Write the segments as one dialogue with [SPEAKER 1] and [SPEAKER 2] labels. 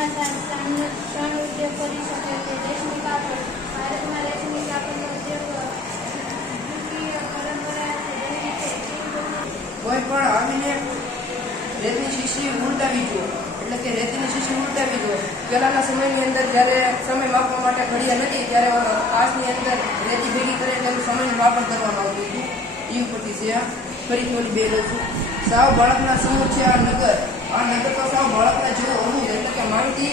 [SPEAKER 1] કોઈ પણ આવીને રેતની શીશી ઉલટાવી જુઓ. એટલે કે રેતીની શીશી ઉલટાવી જુઓ. પહેલાંના સમયની અંદર જ્યારે સમય માપવા માટે ઘડિયા નથી, ત્યારે કાચની અંદર રેતી ભેગી કરીને એનું સમયનું માપન કરવામાં આવતું હતું. એ ઉપરથી છે ફરી થોડી બે લઉં સાવ બાળકના સમૂહ છે આ નગર. આ નગર તો સાવ બળકના જેવો હોવું એટલે કે માહિતી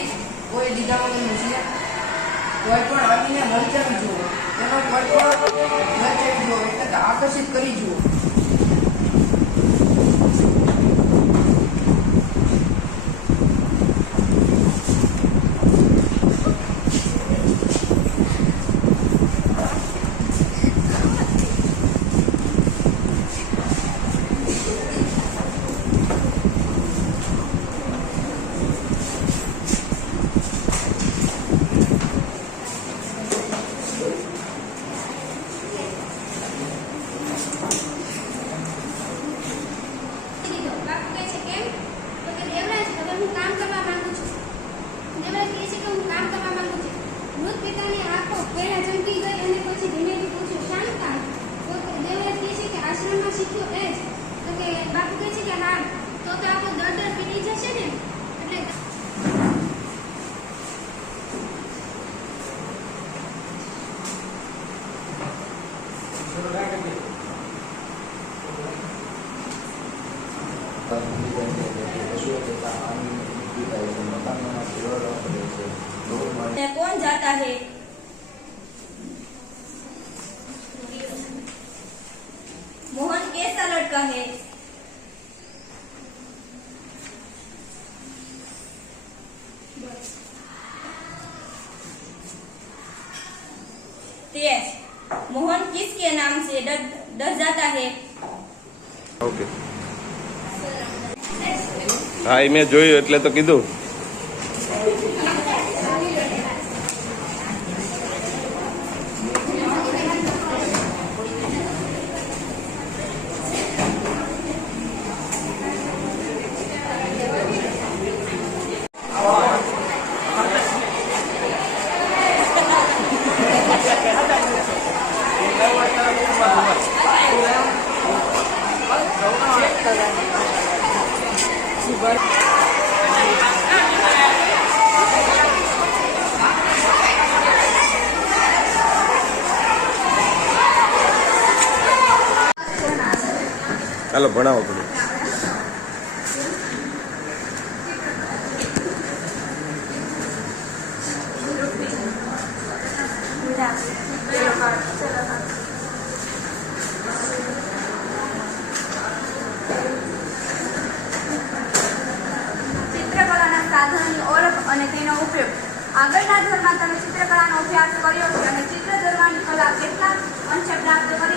[SPEAKER 1] કોઈ દીધા વગરનું છે કોઈ પણ આવીને લલચાવી જુઓ. તેનો કોઈ પણ લલચાવી જુઓ, એટલે કે આકર્ષિત કરી જુઓ.
[SPEAKER 2] कौन जाता है। मोहन कैसा लड़का है? मोहन किसके नाम से डर डर जाता है
[SPEAKER 3] ઓકે હા એ મેં જોયું એટલે તો કીધું ચાલો ભણાવો થોડું
[SPEAKER 4] ચિત્રકલાના સાધનોની ઓળખ અને તેનો ઉપયોગ આગળના ધોરણમાં તમે ચિત્રકલાનો અભ્યાસ કર્યો છે અને ચિત્ર દોરવાની કલા કેટલા અંશે પ્રાપ્ત કરી